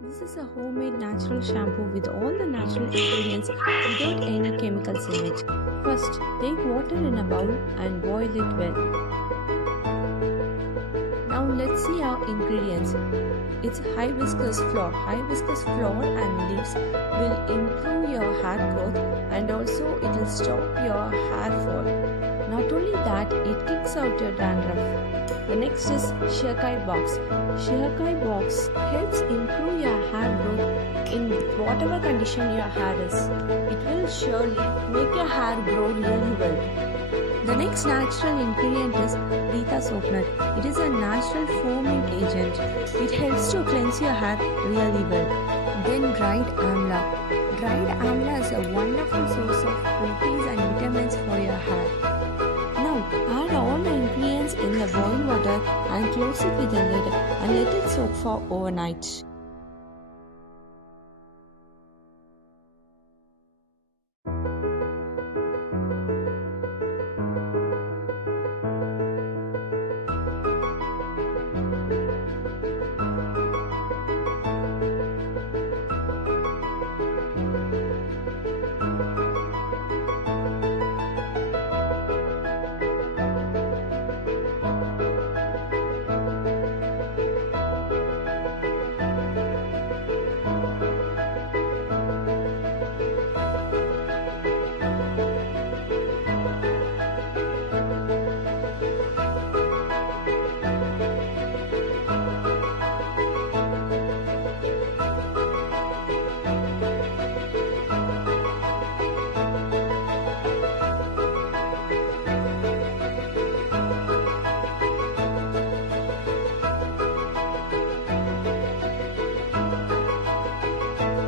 This is a homemade natural shampoo with all the natural ingredients without any chemicals in it. First, take water in a bowl and boil it well. Now let's see our ingredients. It's hibiscus flower. Hibiscus flower and leaves will improve your hair growth and also it will stop your hair fall. Not only that, it kicks out your dandruff. The next is shikkakai box. Shikkakai box helps improve your hair growth in whatever condition your hair is. It will surely make your hair grow really well. The next natural ingredient is Rita soap nut. It is a natural foaming agent. It helps to cleanse your hair really well. Then dried amla. Dried amla is a wonderful source of proteins and vitamins for your hair. Now add all the ingredients in the boiling water and close it with a lid and let it soak for overnight.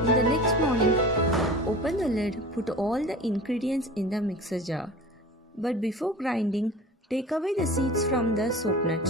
In the next morning, open the lid, put all the ingredients in the mixer jar. But before grinding, take away the seeds from the soap nut.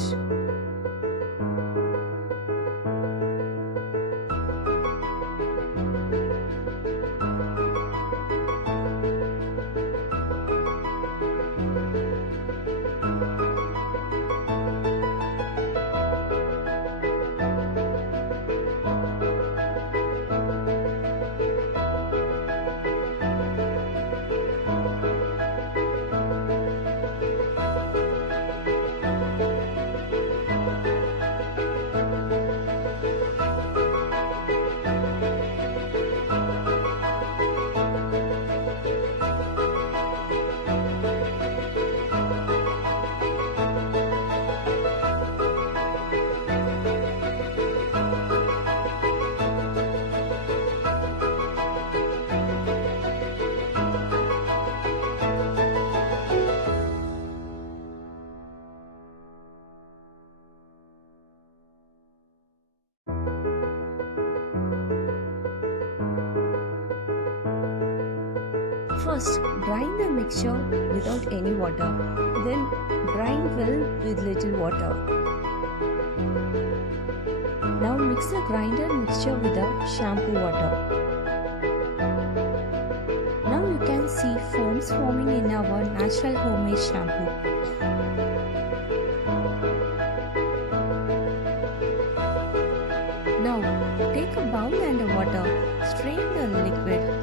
First, grind the mixture without any water. Then grind well with little water. Now mix the grinder mixture with the shampoo water. Now you can see foams forming in our natural homemade shampoo. Now take a bowl and water. Strain the liquid.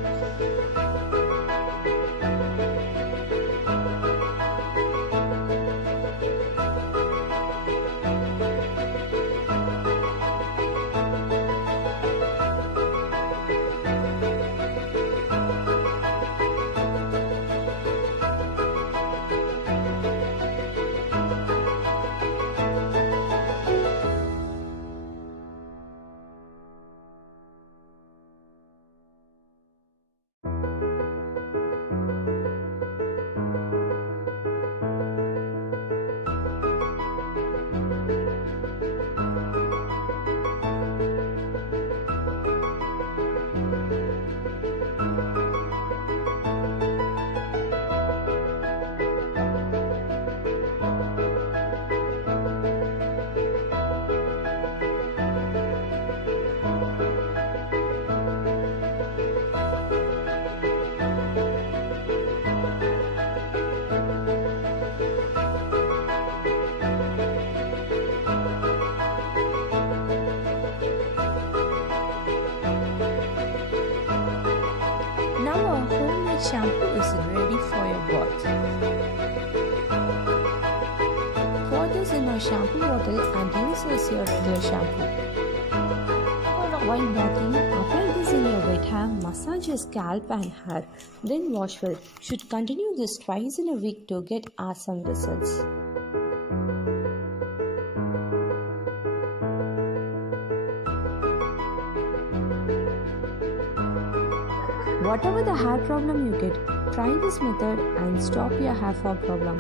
shampoo is ready for your bath. Pour this in a shampoo bottle and use as your regular shampoo. While bathing, apply this in your wet hair, massage your scalp and hair, then wash well. Should continue this twice in a week to get awesome results. Whatever the hair problem you get, try this method and stop your hair fall problem.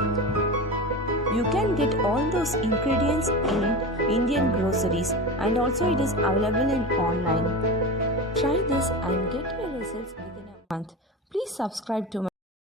You can get all those ingredients in Indian groceries and also it is available in online. Try this and get your results within a month. Please subscribe to my